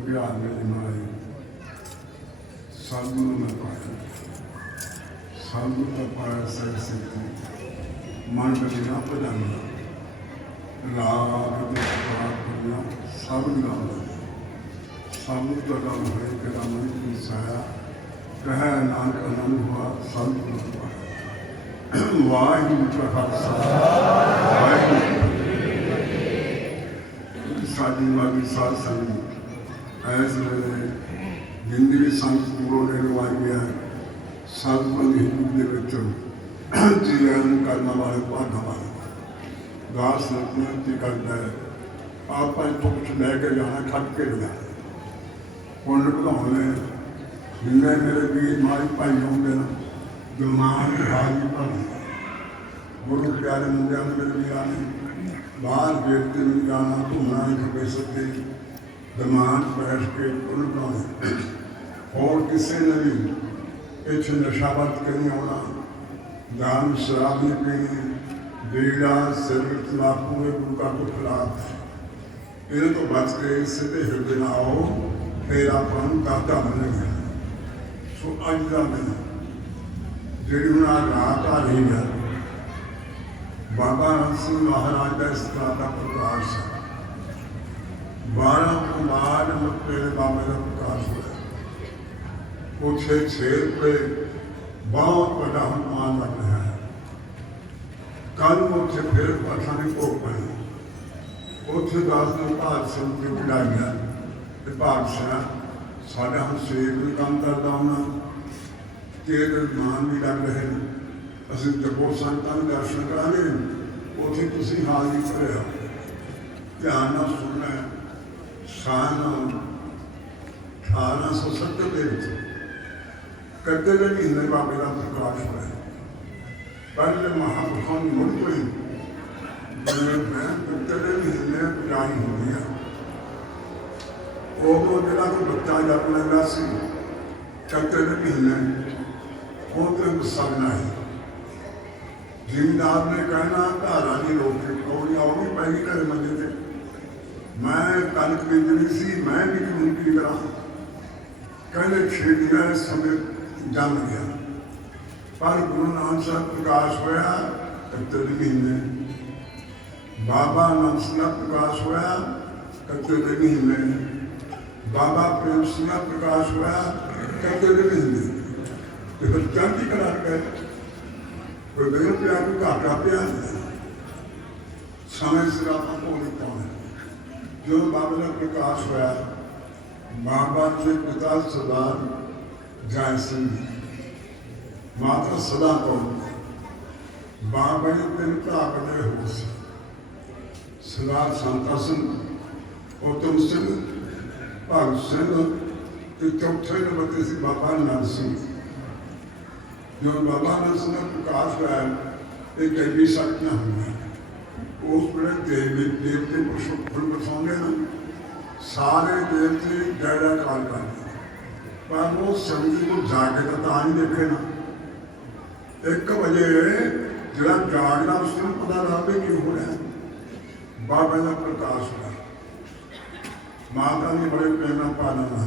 प्यार में जमाए साधु न पाया, साधु का पाया सर से मन बजना पजाना लाभ करना साधु नाम साधु का नाम है कि राम की छाया कह नानक आनंद हुआ साधु न पाया। वाहिगुरू का खालसा वाहिगुरू साडी वाली साध संगत ऐस वे जिंदगी संत बोलने वाली है सतबंद हिंदू के जीवन करने वाले पाना वाले दास नती करता है आप तो कुछ लैके जाना खट के ले जाना पुण्य बढ़ाने जिन्हें मेरे वीर माई भाई होंगे ना दिमाग हाजी भर गुरु प्यारे मुंडिया ने मेरे वीर ने बाहर गेट से नहीं जाना घूमना नहीं खपे सकते दिमाग बैठ के पुण्य बढ़ाने और किसी ने भी इतने नशाबत नहीं होना दान शराब नहीं पीनी बीड़ा सिगरेट तंबाकू गुरु का तो खिलाफ इन्हें तो बच के सीधे हृदय ना आओ फिर आप दाता बनेंगे। सो अज का दिन जी हूँ रात आ रही है बाबा राम सिंह महाराज का इस तरह का प्रकाश है 12 कुमार मेरे बाबे का प्रकाश हुआ उसे शेर पे बहुत बड़ा हनुमान लग रहा है। कल उसे फिर पता नहीं को पड़ी उसे दस दिन भाग सिंह की बढ़ाइया बादशाह साढ़े हम शेर भी काम करता होना तेरे मान भी लग रहे हैं असं जपो संतां दे दर्शन कराने उसे तुम हाल नहीं भरिया ध्यान न सुनना सन 1870 के कद्दे के महीने बाबे का प्रकाश हुआ पहले महापुरुषों की मुड़ कोई कद्दे के महीने पुजाई होनी है उदो जो कोई बच्चा जप लगा सी कद्दे के महीने वो तो गुस्सा बनाई जिमीदार ने कहना धारा नहीं रोके कौड़ियाँ वो भी पैगी घर मंजे थे मैं कनक बीजनी सी मैं भी क्यों की करा कहने छेड़िया समय जम गया पर गुरु नानक साहब प्रकाश होया कत्ते महीने बाबा नानक सिंह प्रकाश होया कत्ते महीने बाबा प्रेम सिंह प्रकाश होया कत्ते महीने तो फिर चंदी करा गए कोई बेर पे आपको घाटा पिया समय सिर आप नहीं पाने जो बाबा का प्रकाश होया बाबा के पिता सरदार जय सिंह माता सदा कौर बाबा ने तीन भरा बने हो सरदार शांता सिंह उत्तम सिंह भगत सिंह ते चौथे नंबर से बाबा नंद सिंह जो बाबा नंद सिंह का प्रकाश होया एक दैवी शक्तियां हुई उस वे देवी देवते फुल बरसाने सारे देवते जयरा काल करते पर वो संगी को जाके तो नहीं देखे ना 1 बजे जरा जागना उस दिन पता लगे क्यों हो रहा है बाबा का प्रकाश हुआ माता ने बड़े प्रेम पालना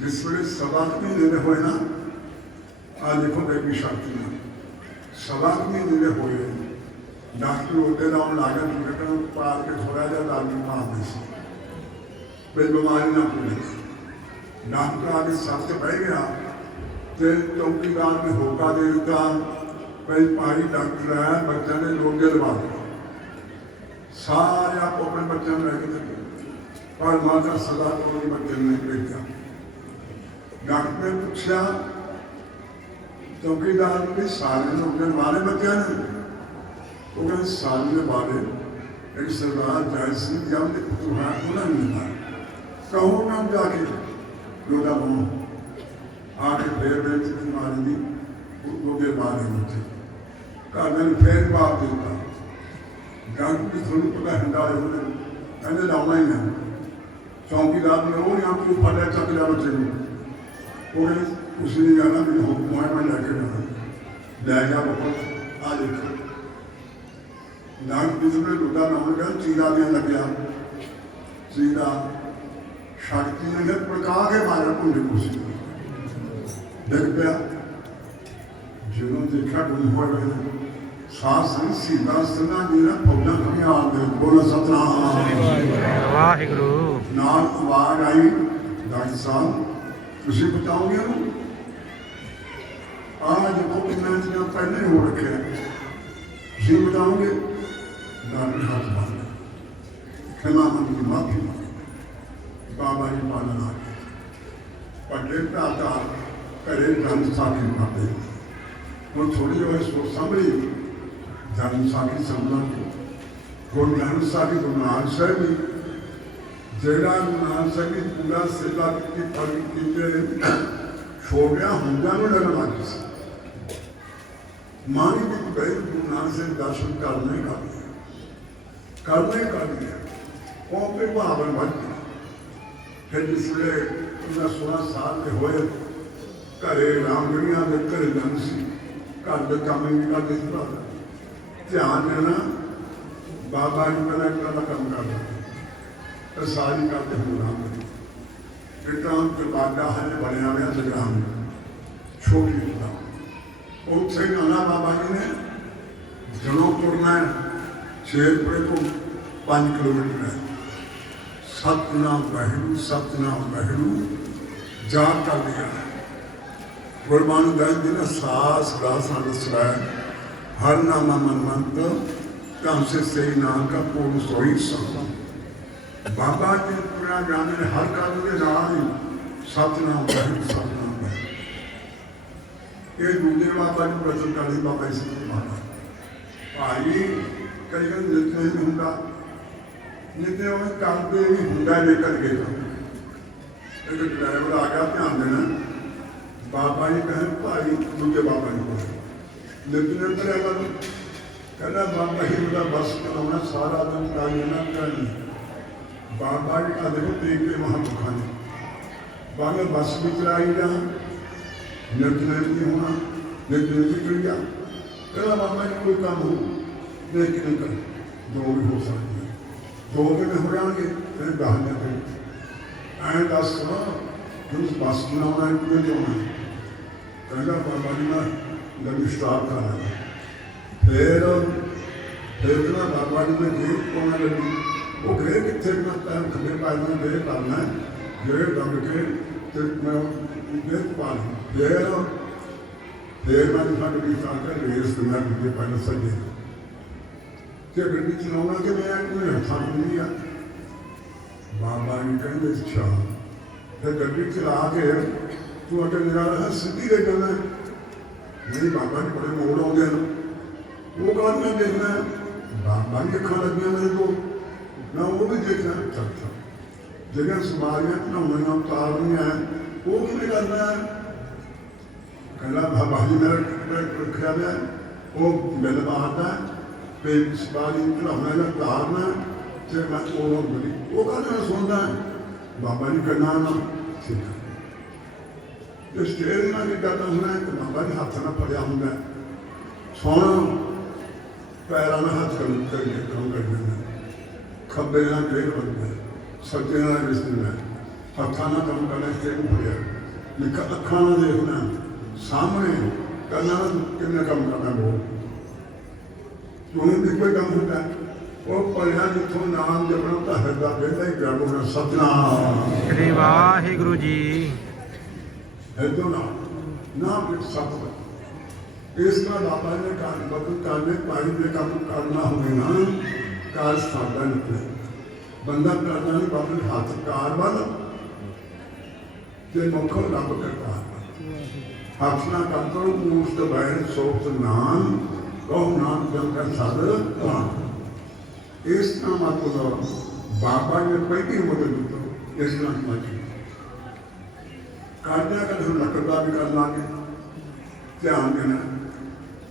जिस वे सवाक महीने हुए ना आज देखो देवी शक्ति सवाक महीने हुए डॉक्टर होते ना लागत घटना पाल के थोड़ा जहा आदमी मारने से कोई बीमारी ना पूरी डॉक्टर आगे सबसे बह गया तो चौकीदार ने होका दे दिता भाई भाई डॉक्टर है बच्चे ने लोगे लगा दिया सारे आप अपने बच्चे में रह गए पर माता सदा को बच्चे ने भेजा डॉक्टर ने पूछा चौकीदार ने सारे लोग मारे बच्चे ने वो कहते सामने वाले एक सरदार जय सिंह जब तुम्हारा उन्हें मिलता कहो नाम जाके लोटा बोलो आके फिर बेच मारी दी लोगे मारे होते घर मैंने फिर बाप देता जंग भी थोड़ी पता हंडाए होने कहने लाना ही है चौकीदार ने वो यहाँ क्यों फटे चक जा बच्चे को वो कुछ नहीं जाना मैंने हुक्म है मैं लेके जाना ले गया बहुत आ देखो नाग बिजली लुटा नाम का चीरा दिया लग गया चीरा शक्ति ने पड़का के मारा कुंड कुछ देख पाया जो देखा गुम हो गए सास सीधा सना मेरा फौजा खड़े आ गए बोला सतनाम वाहिगुरु नाल आवाज आई डॉक्टर साहब तुम बताओगे आज देखो कितना चीज़ पहले हो रखे तुम बताओगे डॉक्टर हाथ मार क्षमा मन की माफी बाबा जी पालना पढ़े प्राता करे ग्रंथ साखी पाते वो थोड़ी जो है सोच संभली धर्म साखी संभला गुरु ग्रंथ साखी गुरु नानक साहब भी जेड़ा गुरु नानक साहब की पूरा सेवा की पढ़ की छोड़िया होंदा नहीं लगन लग गई मानी भी गए गुरु नानक साहब दर्शन करने कर दिया वो अपने भावन बढ़ गया फिर जिसले 16 साल के होए घरे रामगढ़िया के घरे जन सी घर के काम भी करते थे ध्यान देना बाबा जी पहले इतना का काम करता तो सारी करते हुए रामगढ़ी इटान के बागा हले बनया हुआ जगराम छोटी जगह उत्थे जाना बाबा जी ने जनों तुरना है शेरपुरे को 5 किलोमीटर है सतनाम वाहिगुरु जाप कर लिया गुरबाणी गाय जी ने सास रास दसवाया हर नामा मनमंत काम से सही नाम का पूर्ण सोई सब बाबा जी पूरा जाने हर काम के नाम सतनाम वाहिगुरु ये दूसरे बाबा जी प्रसन्न कर दी बाबा जी मारा भाई कई बार जितने ही होंगे जितने वो करते भी होंगे लेकर गए एक ड्राइवर आ गया ध्यान देना बाबा जी कहें भाई दूसरे बाबा जी को लेकिन ड्राइवर कहना बाबा जी का बस चलाना सारा दिन जाना करनी बाबा जी का देखो देख के वहाँ दुखाने बाबा बस भी चलाई जा निर्जन नहीं होना निर्जन भी कर गया कहना बाबा जी कोई काम हो लेकिन नहीं कर दो भी हो सकती है 2 दिन हो जाएंगे फिर दहाने फिर ऐ दस जो बस चलाना है लिया कहना बाबा जी मैं लगी स्टार्ट कर रहा फिर ना बाबा जी ने गेट पाने लगी वो गए कितने मैं टाइम खबे पाना गेट करना है गेट दब के फिर मैं गेट पा फिर मैं गड्डी स्टार्ट कर रेस मैं गड्डी पहले सजे कि गड्डी चलाऊंगा कि मैं कोई हथा नहीं लिया बाबा जी कहेंगे अच्छा फिर गड्डी चला के तू अगर मेरा रहा सीधी ले जाना है नहीं बाबा जी बड़े मोड़ आते हैं वो काम मैं देखना है बाबा जी देखा लग गया मेरे को मैं वो भी देखना है अच्छा जगह सवारियाँ नहाना उतारनी है वो भी नहीं करना है कहना बाबा जी मेरा रखा है वो बिल मारना है फिर सवारी नहाना उतारना तो मैं वो कहना सुनना है बाबा जी करना ना ठीक है जो स्टेरिंग में भी करना होना है तो बाबा जी हाथ ना फड़िया होंगे सुन पैरों में हाथ कम कर देना खब्बे ना ब्रेक बनना सज्जे ना रिसना हथा ना कम करना स्टेरिंग फड़िया लिखा अखा ना देखना सामने करना किन्ने कम करना बोल तुम्हें भी कोई कम होता है वो पढ़िया जितों नाम जपना तो हृदय बेहद ही कर बोलना सतनाम श्री वाहिगुरु जी तो ना फिर सत्य इसका बाबा ने कार्य बदल करने पाई ने काम करना होगा ना कार सादा निकले बंदा करना नहीं बाबा हाथ कार वाला ते मुख रब करता हाथ ना काम करो मूस दबाए सोच नाम कहो नाम जम का साध इस नाम मतलब बाबा ने पहली मदद दी इस नाम की करना का हम लकड़ा भी कर लागे ध्यान देना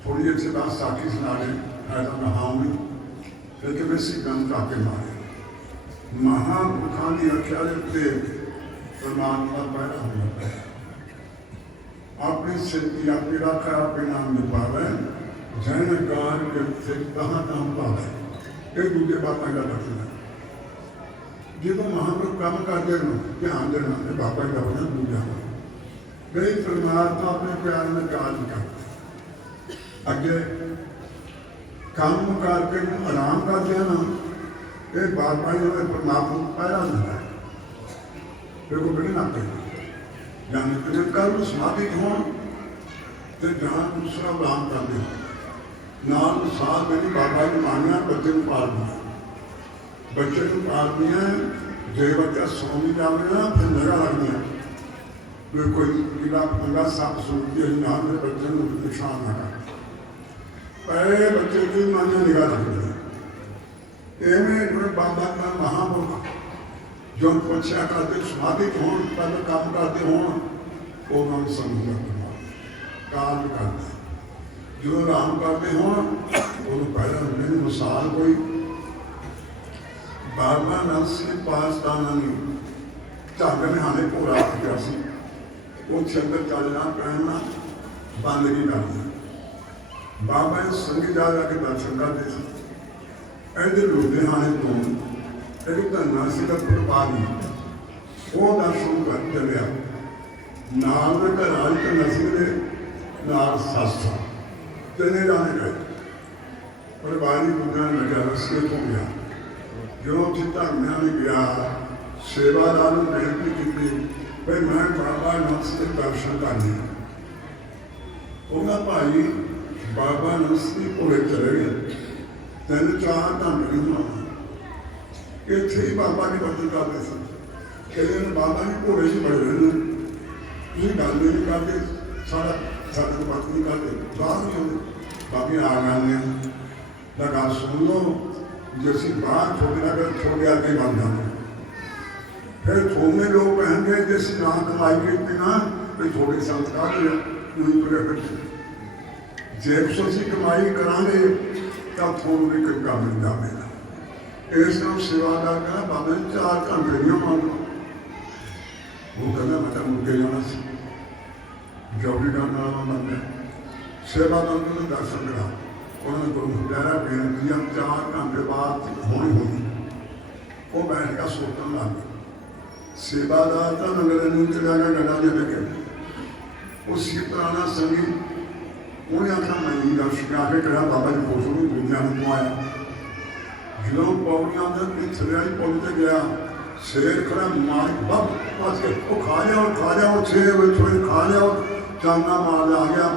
थोड़ी अच्छी बात साखी सुना रहे ऐसा नहाऊंगी फिर कि मैं सिद्धम काके मारे महापुरुषों की रक्षा देते परमात्मा पैदा होना है अपनी सिद्धि आपकी रखा अपने नाम में पावे जैन गान के कहाँ नाम पावे एक दूसरे बात पैदा रखना जो महापुरुष काम करते हैं ध्यान देना बाबा जी का वचन पूजा नहीं परमात्मा अपने प्यार में कार्य करते अगे काम करके आराम करते हैं ना ये बाबा जी ने परमात्मा पहला दिता फिर को बिना जाने के कर्म समाधि हो तो जहाँ दूसरा आराम करते हो नाम साथ मेरी बाबा जी मानिया बच्चे को पाल दिया बच्चे को पाल दिया जो बच्चा सौ नहीं जाने ना फिर जगह लग गया कोई किला पंगा सप सूखती है नाम के बच्चे को निशान ना कर पहले बच्चे की मानिया निगाह रख दिया एवं बाबा का महापुरुष जो तपस्या करते समाधि हो पहले काम करते हो उन्होंने समझा काम करते जो आराम करते हो उन्होंने पहले मेरी मिसाल कोई बाबा नरसिंह पासदाना नहीं झंग निहाने भोरा गया सी वो अंदर चलना पहनना बंद नहीं करना बाबा संगी जा जाके दर्शन करते थे इधर लुधियाने तो एक धन्ना से फुटपाली वो दर्शन कर चलिया नाल घर आज नसी के नाल सस चले जाने गए पर बारी दुनिया में लगा रस्ते हो गया जो धर्मिया ने गया सेवादार बेनती की भाई मैं बाबा नंस के दर्शन करने उन्हें भाई बाबा नंस की घोड़े चले गए 3-4 घंटे नहीं होना इतने ही बाबा की बचत करते थे कई दिन बाबा जी घोड़े से बड़े रहने तुम गल नहीं करते सारा साढ़े बात नहीं करते बाहर नहीं होते बाकी आ गए गल सुन लो जैसी बाहर छोटे अगर छोटे आगे बन जाते फिर थोड़े लोग कहेंगे जिस ना कमाई की ना भी थोड़ी संस्कार जे असी कमाई करा तब थोड़ा भी कोई काम नहीं जाएगा इस नाम सेवादार कहना बाबा 4 घंटे नहीं मांगो वो कहना मैं तो मुके जाना जौबरी करने वाला बंदा सेवादार ने दर्शन करा उन्होंने गुरु प्यारा बेनती 4 घंटे बाद होनी होगी वो बैठ कर सोचने लग गया सेवादार तो नगर चला गया गड़ा दे के उसी पुराना संगी उन्हें आखना मैं दर्शन आके कहा बाबा जी फोटो भी दुनिया में आया जो पौड़ियां थले पुल से गया शेर खड़ा मार बब पास के वो खा जाओ 6 बजे थोड़े खा जाओ चांदा मार आ गया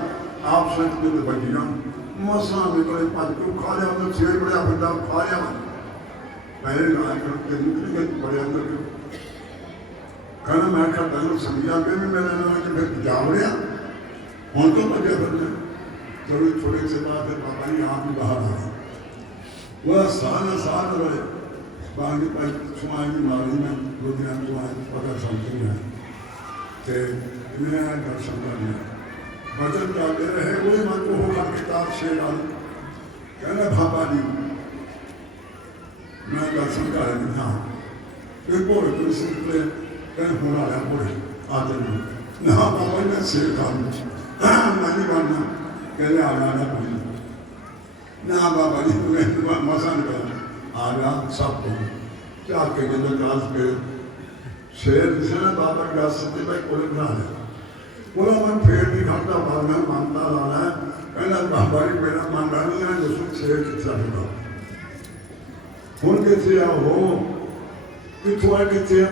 आप संत में बजिया मसा निकले 5 को खा जाओ तो 6 बजे फिर खा जाओ पहले बड़े अंदर कहना मैं क्या तेन समझा के भी मेरे फिर जा रहा हूँ तो बजे फिर थोड़े थोड़े से बाद बाबा जी आप ही बाहर आए वह साल रहे बाकी पाई सुमाई मारी में लुधियाना सुमाई पता समझ में तो मैं दर्शन कर लिया वचन करते रहे वही मन को होगा किताब से डाल कहना बाबा जी मैं दर्शन कर हाँ एक बोले तो इसलिए कहीं होना है बोले आते नहीं ना बाबा मैं शेर था नहीं बनना कहने आ जाना कोई ना बाबा जी तुम्हें मसा निकल आ गया सब को क्या के दास के शेर जिसे ना बाबा की दास सत्य भाई कोले बना है बोला मैं फेर नहीं खाता बार मैं मानता लाना है कहना बाबा जी मेरा मानना नहीं है जिसमें शेर कितना होगा हूँ कितने हो कितों है कितने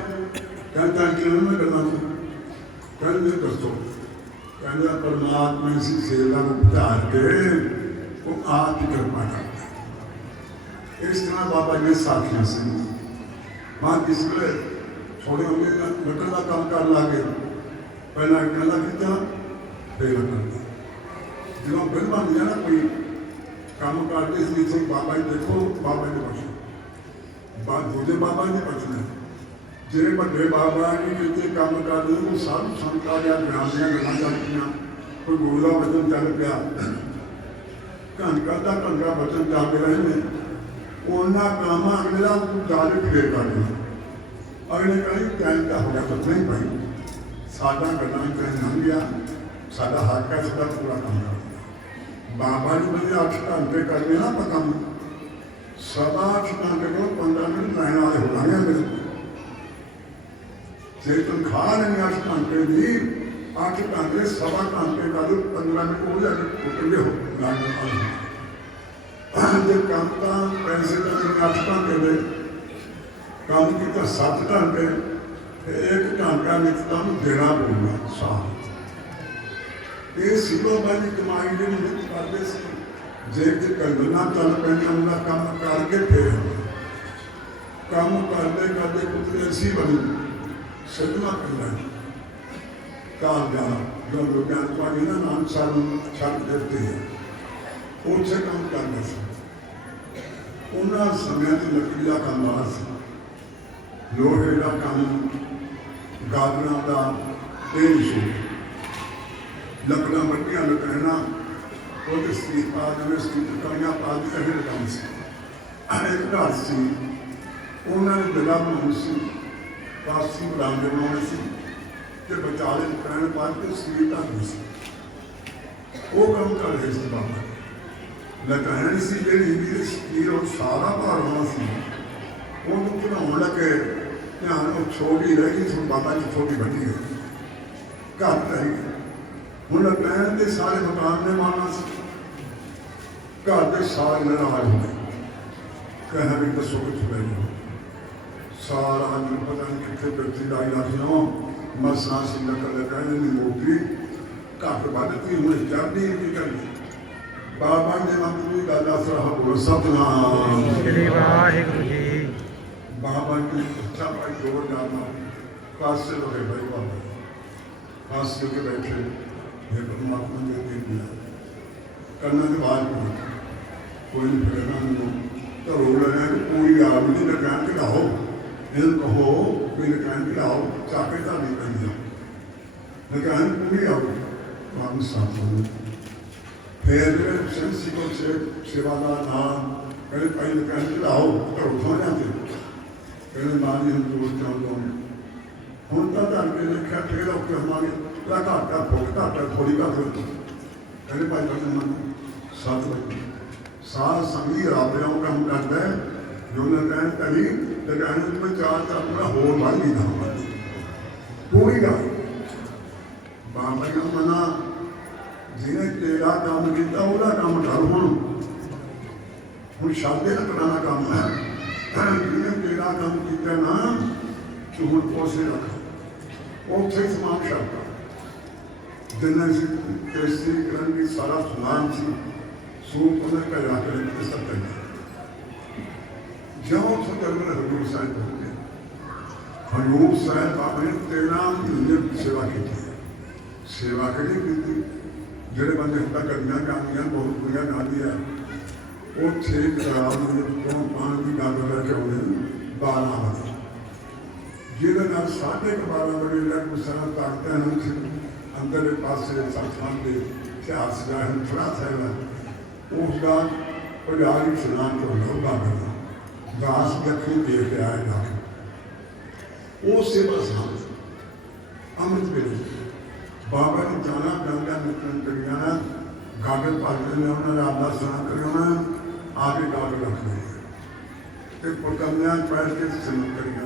कहता कि मैं करना कहने दसो कहना परमात्मा इसी सेवा को उतार के वो आप ही कृपा करता इस तरह बाबा जी साखियां से वहाँ किसके थोड़े होंगे लकड़ का काम कर लागे पहला इकला किया फिर करता जो बिल बन गया ना कोई काम करते इसलिए बाबा जी देखो बाबा जी बचो दूजे बाबा जी बचने ਜਿਹੜੇ ਵੱਡੇ ਬਾਬਾ ਜੀ ਜਿੱਥੇ ਕੰਮ ਕਰਦੇ ਉਹ ਸਭ ਸੰਤਾਂ ਜਾਂ ਗਿਆਨ ਦੀਆਂ ਗੱਲਾਂ ਚੱਲਦੀਆਂ ਕੋਈ ਗੁਰੂ ਦਾ ਵਚਨ ਚੱਲ ਪਿਆ ਘੰਟਾ ਦਾ ਘੰਟਾ ਵਚਨ ਚੱਲ ਰਹੇ ਨੇ ਉਹਨਾਂ ਕੰਮ ਅਗਲੇ ਦਾ ਜਾਲ ਫੇਰ ਕਰਦੇ ਅਗਲੇ ਕਹਿੰਦੇ ਟਾਈਮ ਤਾਂ ਹੋ ਗਿਆ ਤਾਂ ਨਹੀਂ ਭਾਈ ਸਾਡਾ ਗੱਲਾਂ ਕਹੀਂ ਲੰਘ ਗਿਆ ਸਾਡਾ ਹੱਕ ਹੈ ਸਾਡਾ ਪੂਰਾ ਕੰਮ ਕਰਨਾ ਬਾਬਾ ਜੀ ਨੇ 8 ਘੰਟੇ ਕਰਨੇ ਨਾ ਆਪਾਂ ਕੰਮ 7-8 घंटे को 15 मिनट लाइन वाले हो जाएंगे मेरे जे तनख्वाह नहीं 8 घंटे की 8 घंटे सवा घंटे का 15 मिनट हो जाए उतरे हो जो काम का पैसे का 8 घंटे दे काम किया 7 घंटे 1 घंटा निकलम देना पड़ेगा साल ये सिलो वाली कमाई जी नित करते जे गलना चल पैंदा उन्हें काम करके फिर काम करते करते कुछ ऐसी बनी सदमा करना कार जाना जो लोग ना नाम साल छड़ देते हैं उसे काम करना उन्होंने समय लकड़ी का काम वाला लोहे का काम गादर का तेल सू लकड़ा मट्टिया लकड़ना वो स्टील पा देवे स्टील कड़ियाँ पा दी अगर काम से एक घर से उन्होंने जगह बनाई सी पासी बरामदे बनाने से बचाले कहने पा के स्टील ढाई सी वो काम कर रहे थे बाबा लकड़नी सी जी स्टील और सारा भार होना सी ਉਹਨੂੰ ਬਣਾਉਣ ਲੱਗੇ ਧਿਆਨ ਉਹ ਛੋਟੀ ਰਹਿ ਗਈ ਸੋ ਬਾਬਾ ਜੀ ਛੋਟੀ ਬਣੀ ਗਈ ਘਰ ਰਹੀ ਹੁਣ ਲੈਣ ਦੇ ਸਾਰੇ ਮਕਾਨ ਨੇ ਮਾਨਾ ਸੀ ਘਰ ਦੇ ਸਾਰੇ ਨਾਰਾਜ਼ ਹੋ ਗਏ ਕਹਿਆ ਵੀ ਦੱਸੋ ਕਿੱਥੇ ਬੈਠੇ ਹੋ ਸਾਰਾ ਨੂੰ ਪਤਾ ਨਹੀਂ ਕਿੱਥੇ ਬੈਠੀ ਲਾਈ ਲਾ ਸੀ ਉਹ ਮਸਾਂ ਸੀ ਨਕਲ ਕਹਿੰਦੇ ਨਹੀਂ ਮੋਟੀ ਘੱਟ ਵੱਧਦੀ ਹੁਣ ਚੜ੍ਹਦੀ ਕੀ ਕਰਨੀ ਬਾਬਾ ਨੇ ਮੰਗੂ ਦੀ ਗੱਲ ਆਸਰਾ ਹੋ ਸਤਨਾਮ ਸ੍ਰੀ ਵਾਹਿਗੁਰੂ ਜੀ बाबा की इच्छा भाई जोर डालना पास से लोग भाई बाबा पास लेके बैठे ये परमात्मा ने दे दिया करना के बाद कोई नहीं फिरना तो रो रहे हैं पूरी आदमी लगान के लाओ इन कहो भी लगान के लाओ चाके का नहीं कर दिया लगान पूरी आओ हम साथ हो फिर सेंसी को सेवादार नाम कहीं भाई लगान के लाओ तो उठा जाते कहने मानी हम जोर चाहते हैं हम तो करके देखा फिर औके हमारे घाटा घाटा थोड़ी घट कहने भाई कहते मन 7 बजे साल संगी राबरियों का हम करते हैं जो मैं कहने कभी तो कहने में 4 पूरा होर बढ़ नहीं था पूरी गल बाबा जी मना जिन्हें तेरा काम किया वह काम कर हूँ शादी कराना काम है जिन्हें तेरा काम किया ना तो हूँ पोसे रखा उसे समान छापा जिन्हें टेस्टी करने की सारा समान सी सूप उन्हें कर रखा है सब करना जब तो करना हजूर साहब पहुँचे हजूर साहब आपने 13 महीने सेवा की सेवा के लिए की जोड़े बंदे हम तक करना गांधियाँ बहुत बुरिया गांधी है वो 6 खराब तो 5 की गल करके आने 12 बजे जिहदे नाल 12:30 बजे गुरु साहब ताकत हैं अंदर पास सचखंड के इतिहास का थोड़ा साहब उसका पुजारी स्नान कर लो बाबा दास दखनी दे के आएगा वो सेवा साहब अमृत वेले बाबा ने जाना गंगा निकलन करिया गागर पा लेना उन्होंने आपदा सुना करिया आगे गागर रख लिया पुरकन्या पैर के सिमत करिया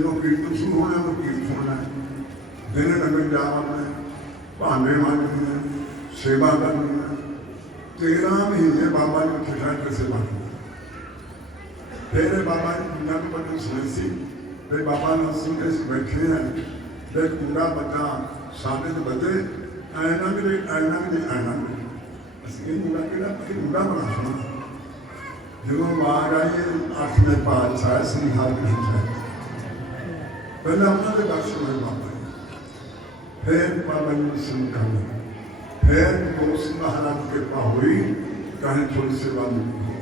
जो कीर्तन शुरू होना वो कीर्तन होना दिन लगे जा अपने भांडे मांजने सेवा करनी है 13 महीने बाबा ने ठिठा के सेवा की फिर बाबा ने कुंडा के बटन सुने सी फिर बाबा ने सुन के बैठे हैं फिर कुंडा बता 7 बजे आयना मिले असली मुंडा के मुंडा बना सुना जो बाहर आइए 8वें पातशाह श्री हरकृष्ण साहब पहले उन्होंने दर्शन हुए बाबा फिर बाबा जी ने सुन कर फिर दोस्त महाराज की कृपा हुई कहीं थोड़ी सेवा मिली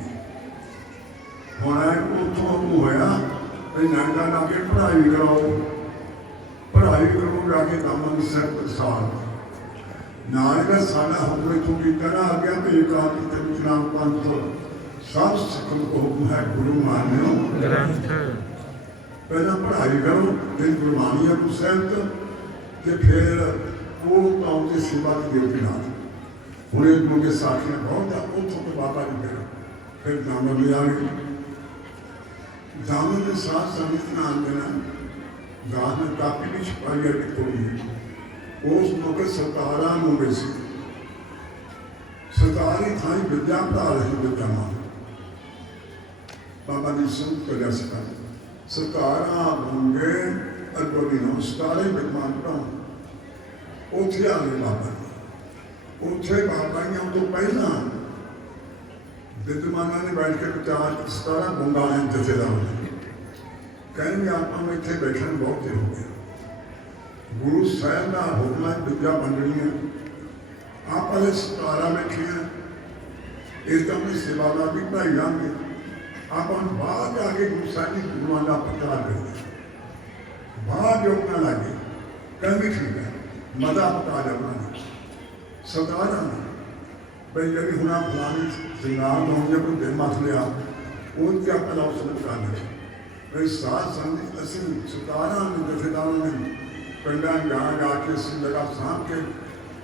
होना उतों होया नाटा लाके पढ़ाई कराओ जाके दामन सिर प्रसाद नारगा साडा हुक्म इथों कीता ना आ गया तो एक आदमी ते चुनाव पंथ सब सिखों को हुक्म है गुरु मान्यो ग्रंथ पहला पढ़ाई करो फिर गुरबानी को सहमत तो फिर वो काम की सेवा की ड्यूटी ना हूँ एक मुझे साथियाँ बहुत उतों तो बाबा जी करो फिर दामन ले आ गई दामन के साथ संगत नाम देना दास ने कापी भी छुपाई है कि थोड़ी उस मौके सतारा में से सतारी थाई विद्या पढ़ा रही विद्यामान बाबा ने संत कर जा सका सतारा होंगे अरबी नो सतारे विद्वान पढ़ाओ उथे आ गए बाबा उथे बाबा ने तो पहला विद्वाना ने बैठ के विचार सतारा गुंगा है जथेदार कहेंगे आप हम इतने बैठने बहुत देर हो गया गुरु साहब का हुक्म विद्या बन रही है आप पहले सतारा बैठे हैं इस अपनी सेवादार भी पढ़ाई जाएंगे आप हम बाहर जाके गुरु साहब की गुरुआं का प्रचार करेंगे बाहर जोड़ना लगे कहेंगे ठीक है मजा पका जाना सतारा भाई यदि हुना फलानी श्रृंगार होंगे कोई दिन मत लिया उनके अपना उसने कर दे भाई साथ संग असि सतारा ने जथेदारों ने पिंडा जा जाके जगह सांप के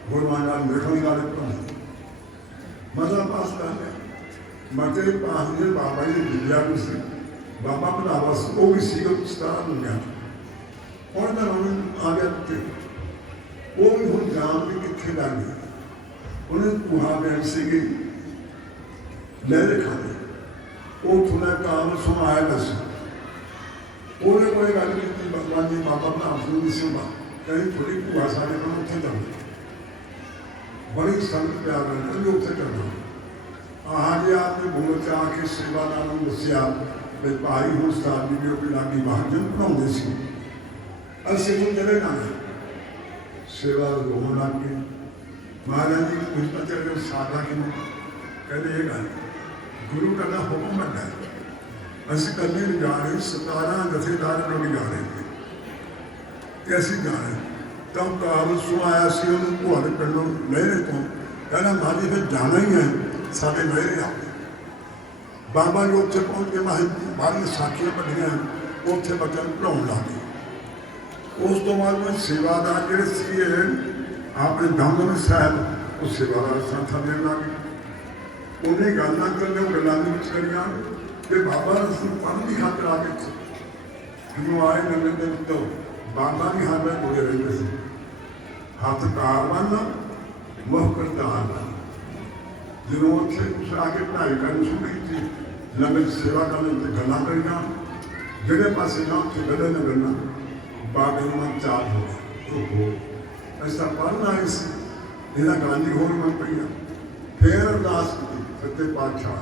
गुरुआना देखने वाले पढ़ाए मजा पास कर ले मजे पास ने बाबा जी विद्या को से बाबा पढ़ावा से वो भी सीखो सतारा मिल गया और ना हम आ गया थे वो भी हम जान भी कितने लगे उन्हें वहाँ पे ऐसे की लहर खाने वो थोड़ा काम सुनाया दस उन्हें कोई गल की भगवान जी बाबा अपना आपने नहीं सुना कहीं थोड़ी भूआ सारे को उत्थे जाओ बड़ी संत प्यार है जो उत्थे करना आज आपने बोल के आके सेवादार दसिया भाई हूँ साहब जी भी लागी महाजन पढ़ाते सी असी तो चले जाना सेवा रोन लग गए महाराज जी को पूछना चाहिए साधा कि कहते ये गल गुरु का ना हुक्म बनना है असं कल नहीं जा रहे 17 जथेदार लोग जा रहे थे कैसे जा रहे तब काबल सो आया सी उन्होंने भुआले पिंडों लहरे तो कहना महाराज फिर जाना ही है साढ़े लहरे आ बाबा जी उत्थे पहुँच के मां बाहर साखियां पढ़िया उत्थे बच्चों पढ़ाने लग गए उस तो बाद में सेवादार जोड़े सी आपने दमदम साहब उस सेवादार संस्था देने लगे उन्हें गल्लां करने गल्लां करिया कि बाबा असं पढ़ की खातर आ गए जो आए नवे दिन तो बाबा भी हाथ में बोले रहते थे हाथ कार बनना मुह करतार बनना जो उत्थे कुछ आके पढ़ाई करनी शुरू की थी लंगर सेवा करने गल्लां करिया जेड़े पासे ना उत्थे गले न करना बाबे मन चार हो गया ऐसा पढ़ना इस ਇਹਦਾ ਗਾਂਧੀ ਹੋਰ ਮਨ ਪਈਆ ਫਿਰ ਅਰਦਾਸ ਕੀਤੀ ਸੱਚੇ ਪਾਤਸ਼ਾਹ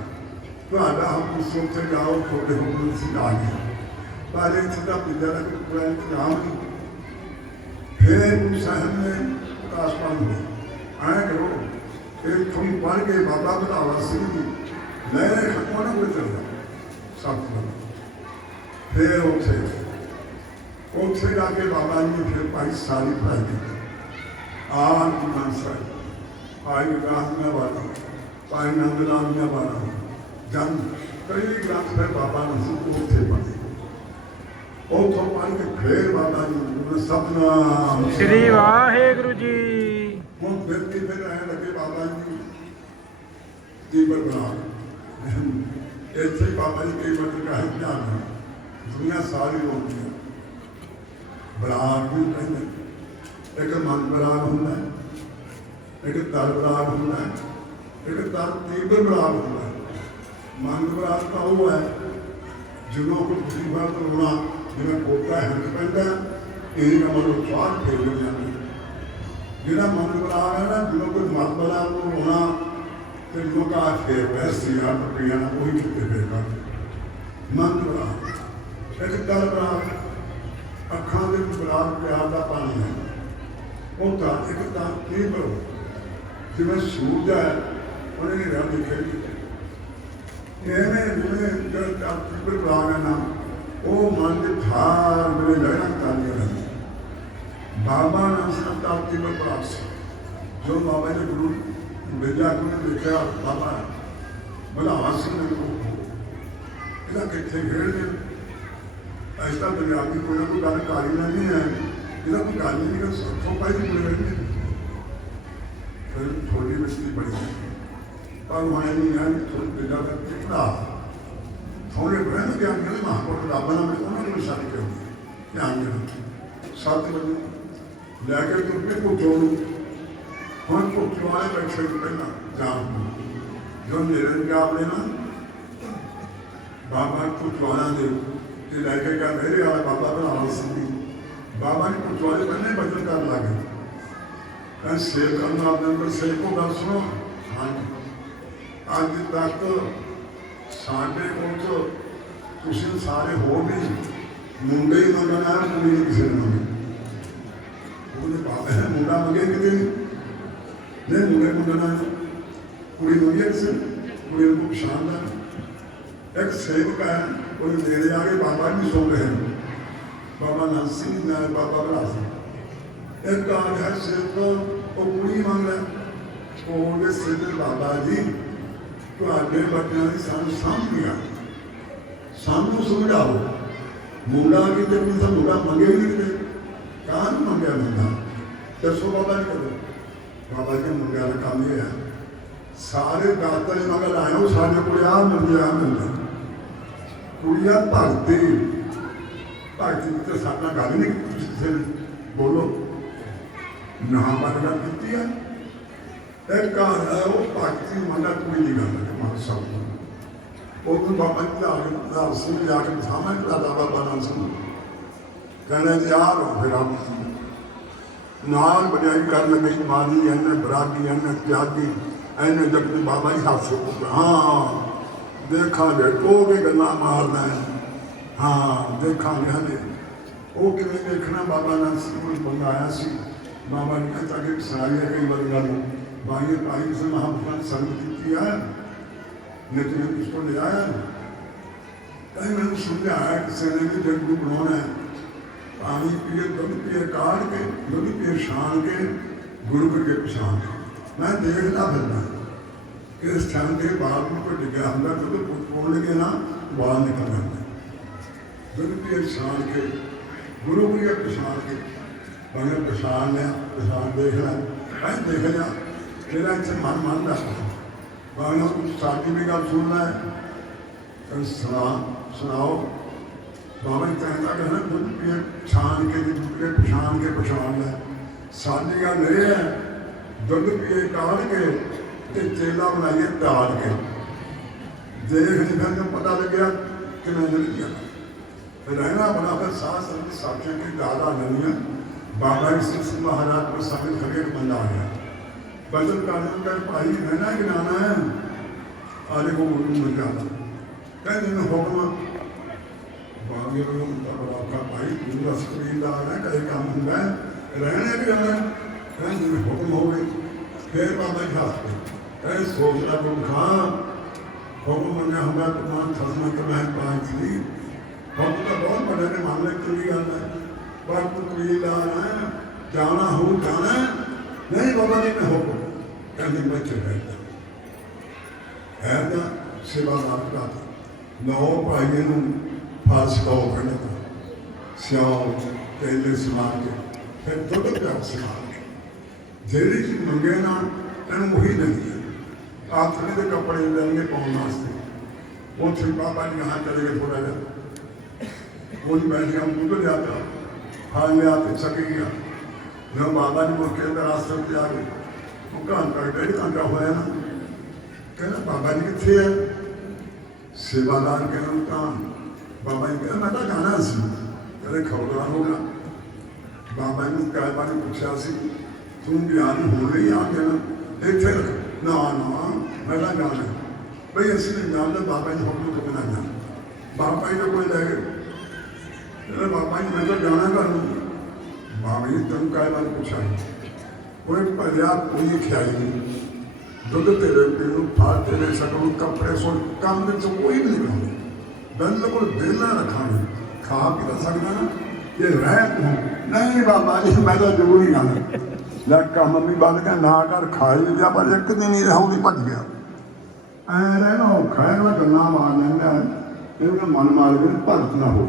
ਤੁਹਾਡਾ ਹੁਕਮ ਸੋਚੇ ਜਾਓ ਤੁਹਾਡੇ ਹੁਕਮ ਸੀ ਆ ਗਏ ਪਰ ਇਹ ਸਿੱਧਾ ਪਿੱਛਾ ਦਾ ਕੋਈ ਇੰਤਜ਼ਾਮ ਨਹੀਂ ਫਿਰ ਗੁਰੂ ਸਾਹਿਬ ਨੇ ਪ੍ਰਕਾਸ਼ ਪਾਉਣ ਆਇਆ ਕਰੋ ਇਹ ਥੋੜੀ ਪੜ੍ਹ ਕੇ ਬਾਬਾ ਬਧਾਵਾ ਸਿੰਘ ਜੀ ਲਹਿਰੇ ਖਤਮ ਨਾ ਕੋਈ ਚੱਲਦਾ ਸਭ ਫਿਰ ਉੱਥੇ ਜਾ ਕੇ ਬਾਬਾ ਜੀ ਨੇ ਫਿਰ ਭਾਈ ਸਾਰੀ ਪੜ੍ਹਾਈ ਕੀਤੀ आन साहब भाई गांधिया वाला भाई नंदलालिया वाला जन कई ग्रंथ फिर बाबा ने उत्थे पढ़े उतों पढ़ के फिर बाबा जी सतनाम श्री वाहेगुरु जी हम फिर रहने लगे बाबा जी की बरकरार इतने बाबा जी कई बार का ध्यान है दुनिया सारी होती है बराग भी कहते एक मन बराग होता है एक तर बराग होता है एक तर तीव्र बराग होता है मन बराग का वो है जिन्हों को दूसरी बार तो रोना जिन्हें पोता है हंस पैदा यही का मन उत्साह फेर हो जाती जिन्हें मन बराग है ना जिन्हों को मत बराग को रोना तो जिन्हों का फेर वैसे यार प्रक्रिया वही चुके फेर कर मन बराग एक तर बराग अखा के बराग प्यार का पानी है होता एक तार तीव्र जिवें सूरज है उन्हें नहीं रहा दिखे एवं जिवें जो तार तीव्र बराग है ना वो मन के थार मेरे लहरा तालियां रहती बाबा ने उसका तार तीव्र बराग से जो बाबा ने गुरु विद्या को देखा बाबा भलावा सिंह ने इहदा कित्थे खेड़दे ऐसा पंजाबी कोई ना कोई गल कारी नहीं है ਇਹਦਾ ਕੋਈ ਗੱਲ ਨਹੀਂ ਕਿ ਸੱਥੋਂ ਪਾਈ ਦੀ ਕੋਈ ਰਹਿੰਦੀ ਫਿਰ ਥੋੜੀ ਬਸਤੀ ਬੜੀ ਪਰ ਉਹ ਨਹੀਂ ਹੈ ਥੋੜੀ ਬਿਲਾ ਕਰਕੇ ਪੜਾ ਥੋੜੇ ਬ੍ਰਹਮ ਗਿਆਨ ਨੇ ਮਹਾਪੁਰਖ ਰੱਬ ਨਾਲ ਉਹਨਾਂ ਨੂੰ ਛੱਡ ਕੇ ध्यान देना 7 बजे लैके तुर पे पुत्रों हम पुत्र वाले बैठे पहला जाम जो मेरे जाप लेना बाबा पुत्रवाला ने लैके क्या मेरे वाला बाबा बना सी बाबा ने पुत्रवाले बनने बदल कर लगे सेव करना अपने सेव को गल सुनो। हाँ अज तक साढ़े को तुम सारे हो भी मुंडे ही मंगना है कुड़ी ने किसी ने मंगे मुंडा मंगे कि नहीं मुंडे मंगना है कुड़ी मंगे किसी कुड़ी को पछाण है। एक सेवक है कोई मेरे आगे बाबा भी सो रहे हैं बाबा नाथ सिंह नारायण बाबा बड़ा सिंह एक गाँव है सेवक वो कुड़ी मंग रहा वो सिद्ध बाबा जी ਤੁਹਾਡੇ ਬੱਚਿਆਂ ਦੀ ਸਾਨੂੰ ਸਮਝ ਨਹੀਂ ਆ ਸਾਨੂੰ ਸਮਝਾਓ ਮੁੰਡਾ ਵੀ ਤੇ ਵੀ ਸਾਨੂੰ ਮੁੰਡਾ ਮੰਗੇ ਵੀ ਨਹੀਂ ਕਾਹ ਨੂੰ ਮੰਗਿਆ ਮੁੰਡਾ ਦੱਸੋ ਬਾਬਾ ਜੀ ਕਰੋ ਬਾਬਾ ਜੀ ਮੁੰਡਿਆਂ ਦਾ ਕੰਮ ਇਹ ਹੈ ਸਾਰੇ ਦਾਤਾਂ ਨੇ ਮਗਰ ਆਇਓ ਸਾਡੇ ਕੋਲ ਆ ਮਿਲਦਾ ਕੁੜੀਆਂ ਭਗਤੀ ਤੇ ਸਾਡਾ ਗੱਲ ਨਹੀਂ ਕਿਸੇ ਬੋਲੋ ਨਾ ਬਾਤ ਕੀਤੀ ਹੈ एक घर है वो भगती मंडा कुड़ी की गल है मां सब उस बाबा जी सिंह जाके सामने दादा बाबा नाम सिंह कहने यार फिर हम नाल बजाई कर लगे मारी इन्हें बरागी इन्हें त्यागी इन्हें जबकि बाबा जी हाथ से हाँ देखा गे तो भी गल्ला मारना है हाँ देखा गए वो किमें देखना बाबा नाम सिंह मंगाया सी बाबा ने कहता कि सुनाई है कई बार गल भाई भाई से महापुरुषों ने संगति किया नित्य उसको ले आया कहीं मैंने समझाया किसी ने भी जग भी बनाना है पानी पिए दूध पिए काट के दूध पिए छान के गुरु के पछाण के मैं देखना फिरना कि इस टाइम के बाल को डिग्या होंगे दूध पोड़ के ना बाल निकल जाते दूध पिए छान के गुरु के पछाण के भाई पछाण लिया पछाण देख लिया कहीं देख लिया तेरा इसे मन रखता बाबा कुछ साथी भी गल सुनना है सुनाओ बाबा जी कहता कहना दुध पिए छान के पछाण के पछाण है साडी गल ये है दुध पिए काट के ते चेला बनाइए ताल के देख नहीं फिर पता लगे कि मैं नहीं किया रहना बना फिर साथ साथियों की दादा नहीं बाबा जी सिंह महाराज को सामने खड़े एक बंदा आ गया बचन कानून का भाई रहना गिनाना है आगे को गुरु में जाना कह दिन हुक्म बागी का भाई पूरा स्क्रीनदार है कई काम होगा रहने भी जाना कह दिन हुक्म हो गई फिर बाबा जी हाथ पे कह सोचना तुम खा हुक्म मंगा होगा तुम्हारा थसना तो मैं पाँच थी हुक्म तो बहुत बड़े ने मामले के लिए आना है बात तो स्क्रीनदार है जाना हो जाना नहीं बाबा जी में हुक्म कहने बच्चे रहता है ना सेवादार का नौ भाइयों फांस का कहने का स्याओ केले सुना के फिर दुध प्या सुना के जेड़ी चीज मंगे ना इन वही नहीं है आखिरी के कपड़े लेंगे पाने वास्ते वो फिर बाबा जी यहाँ चले गए थोड़ा जहा वो बैठ गया दूध लिया था हाल लिया तो चक गया न बाबा जी वो कहते रास्ते पे आ गए घंटा होया ना कहना बाबा जी कितने है सेवादार कहना बाबा जी कहना मैं तो गाना सी कहते खबरदार होगा बाबा जी ने बारे पूछा सी तुम बयान हो रही आ कहना इतने रख ना ना मैं तो गाना भाई असं नहीं जानते बाबा जी हुक्म तो बिना जाना बाबा जी तो कोई ले गए बाबा जी मैं तो गाना कर बाबा जी तुम क्या बारे पूछा कोई भरिया कोई ख्याई नहीं दुध तेरे पीनू फाल तेरे सकूँ कपड़े सो काम में कोई भी नहीं बनाऊंगे बिल्कुल बेला रखा खा पी तो सकता ना ये रह नहीं बाबा जी मैं तो जरूर ही गाना जब काम मम्मी बंद कर ना कर खाई जा पर एक दिन ही रहूँगी भज गया ऐ रहना औखा है मैं गन्ना मार लेंगे ये मन मार के भगत ना हो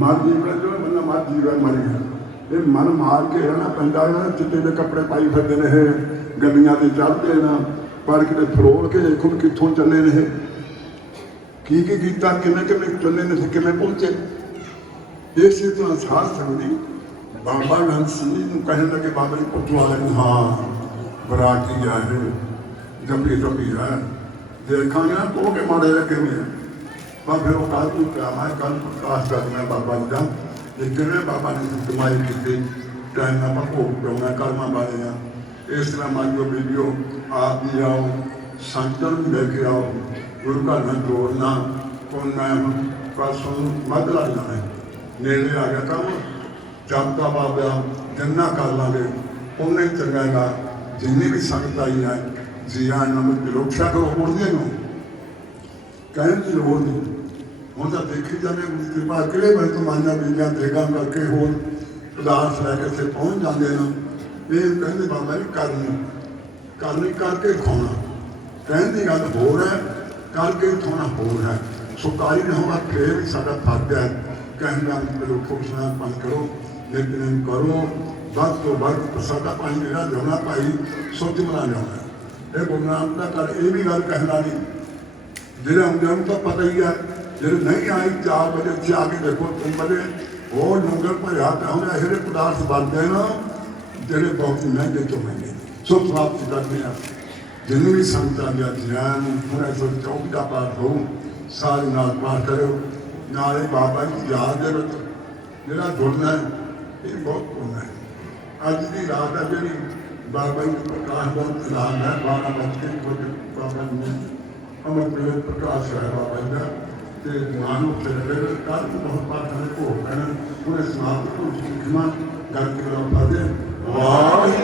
मर जीवन जो बंदा मर जीवन मर गया ये मन मार के रहना पैंदा चिट्टे के कपड़े पाई फिरते रहे गलियां से चढ़ते ना पर कितने फरोल के देखो कितों चले रहे की किया किमें किमें चले ने किमें पहुंचे ਇਸੇ ਤਰ੍ਹਾਂ ਸਾਧ ਸੰਗਤ ਬਾਬਾ ਨਾਨਕ ਸਿੰਘ ਜੀ ਨੂੰ ਕਹਿਣ ਲੱਗੇ, ਬਾਬਾ ਜੀ ਪੁੱਛ ਵਾਲੇ ਨੂੰ, ਹਾਂ ਬਰਾਤੀ ਆ ਰਹੇ ਜੰਮੀ ਜੰਮੀ ਹੈ ਦੇਖਾਂਗੇ ਉਹ ਕੇ ਮਾੜੇ ਰੱਖੇ ਹੋਏ ਆ। ਪਰ ਫਿਰ ਉਹ ਕੱਲ੍ਹ ਨੂੰ ਕਿਹਾ, ਮੈਂ ਕੱਲ੍ਹ ਪ੍ਰਕਾਸ਼ ਕਰਨਾ ਬਾਬਾ ਜੀ ਦਾ, ਜਿਵੇਂ ਬਾਬਾ ਨੇ ਕਮਾਈ ਕੀਤੀ ਟਾਈਮ ਨਾਲ ਆਪਾਂ ਭੋਗ ਪਾਉਣਾ ਕਰਮਾਂ ਵਾਲੇ ਆ। ਇਸ ਤਰ੍ਹਾਂ ਮਾਈਓ ਬੀਬੀਓ ਆਪ ਵੀ ਆਓ, ਸੰਤਾਂ ਨੂੰ ਲੈ ਕੇ ਆਓ, ਗੁਰੂ ਘਰ ਨਾਲ ਜੋੜਨਾ। ਹੁਣ ਮੈਂ ਪਰਸੋਂ ਮੱਧ ਲੱਗ ਜਾਣਾ, ਨੇੜੇ ਆ ਗਿਆ ਕੰਮ, ਜਪਦਾ ਬਾਬਾ ਜਿੰਨਾ ਕਰ ਲਾਂਗੇ ਉਹਨੇ ਚੰਗਾ ਹੈਗਾ। ਜਿੰਨੀ ਵੀ ਸੰਗਤ ਆਈ ਹੈ ਜੀਆਂ ਨਮਕ ਰੋਕਸ਼ਾ ਕਰੋ, ਬੋਲਦੇ ਨੂੰ ਕਹਿਣ ਦੀ ਲੋੜ ਨਹੀਂ। ਹੁਣ ਤਾਂ ਦੇਖੀ ਜਾਂਦੇ ਕਿਰਪਾ ਕਿਹੜੇ ਵੇਲੇ ਤੋਂ ਮਾਈਆਂ ਬੀਬੀਆਂ ਦੇਗਾ ਕਰਕੇ ਹੋਰ ਪਦਾਰਥ ਲੈ ਕੇ ਇੱਥੇ ਪਹੁੰਚ ਜਾਂਦੇ ਨੇ। ਇਹ ਕਹਿੰਦੇ ਬਾਬਾ ਜੀ ਕਰਨੀ ਕਰਕੇ ਖਾਣਾ, ਕਹਿਣ ਦੀ ਗੱਲ ਹੋਰ ਹੈ, ਕਰਕੇ ਖਾਣਾ ਹੋਰ ਹੈ। ਸੁਕਾਰੀ ਨਾ ਹੋਗਾ ਫੇਰ ਵੀ ਸਾਡਾ ਫਰਜ਼ ਹੈ ਕਹਿਣ ਦਾ ਮਤਲਬ ਖੁਸ਼ਨਾ ਪਨ ਕਰੋ, ਲੇਕਿਨ ਕਰੋ ਵੱਧ ਤੋਂ ਵੱਧ ਪ੍ਰਸਾਦਾ ਪਾਣੀ ਜਿਹੜਾ ਲਿਆਉਣਾ ਭਾਈ ਸੁੱਚ ਬਣਾ ਲਿਆਉਣਾ। ਇਹ ਗੁਰੂ ਨਾਨਕ ਦਾ ਘਰ ਇਹ ਵੀ ਗੱਲ ਕਹਿਣਾ ਨਹੀਂ, ਜਿਹੜੇ ਆਉਂਦੇ ਨੂੰ ਤਾਂ ਪਤਾ ਹੀ ਹੈ, ਜਿਹੜੇ ਨਹੀਂ ਆਏ 4 ਵਜੇ ਉੱਥੇ ਆ ਕੇ ਦੇਖੋ 3 ਵਜੇ ਉਹ ਲੰਗਰ ਭਰਿਆ ਪਿਆ ਹੁੰਦਾ। ਇਹੋ ਜਿਹੇ ਪਦਾਰਥ ਬਣਦੇ ਨਾ ਜਿਹੜੇ ਬਹੁਤ ਮਹਿੰਗੇ ਤੋਂ ਮਹਿੰਗੇ। ਸੋ ਪ੍ਰਾਪਤ ਕਰਦੇ ਆ ਜਿੰਨੇ ਵੀ ਸੰਗਤਾਂ ਦੇ ਧਿਆਨ ਪੂਰਾ 124 ਦਾ ਪਾਠ ਹੋਊ, ਸਾਰੇ ਨਾਲ ਪਾਠ ਕਰਿਓ। ਨਾਲੇ ਬਾਬਾ ਜੀ ਯਾਦ ਦੇ ਵਿੱਚ ਜਿਹੜਾ ਜੁੜਨਾ ਇਹ ਬਹੁਤ ਪੁੰਨ ਹੈ। ਅੱਜ ਦੀ ਰਾਤ ਹੈ ਜਿਹੜੀ ਬਾਬਾ ਜੀ ਪ੍ਰਕਾਸ਼ ਦਾ ਐਲਾਨ ਹੈ 12:00 ਬਾਬਾ ਜੀ ਨੇ ਅਮਰ ਪ੍ਰਕਾਸ਼ ਹੈ ਬਾਬਾ ਜੀ ਦਾ, ਤੇ ਮਾਨੋ ਚਲੇ ਕੱਲ੍ਹ ਨੂੰ ਬਹੁਤ ਪਾਠ ਹੋ ਪੈਣਾ। ਪੂਰੇ ਸਮਾਪਤ ਹੋ ਖਿਮਾ ਕਰਕੇ ਫਾਦੇ ਵਾਹਿਗੁਰੂ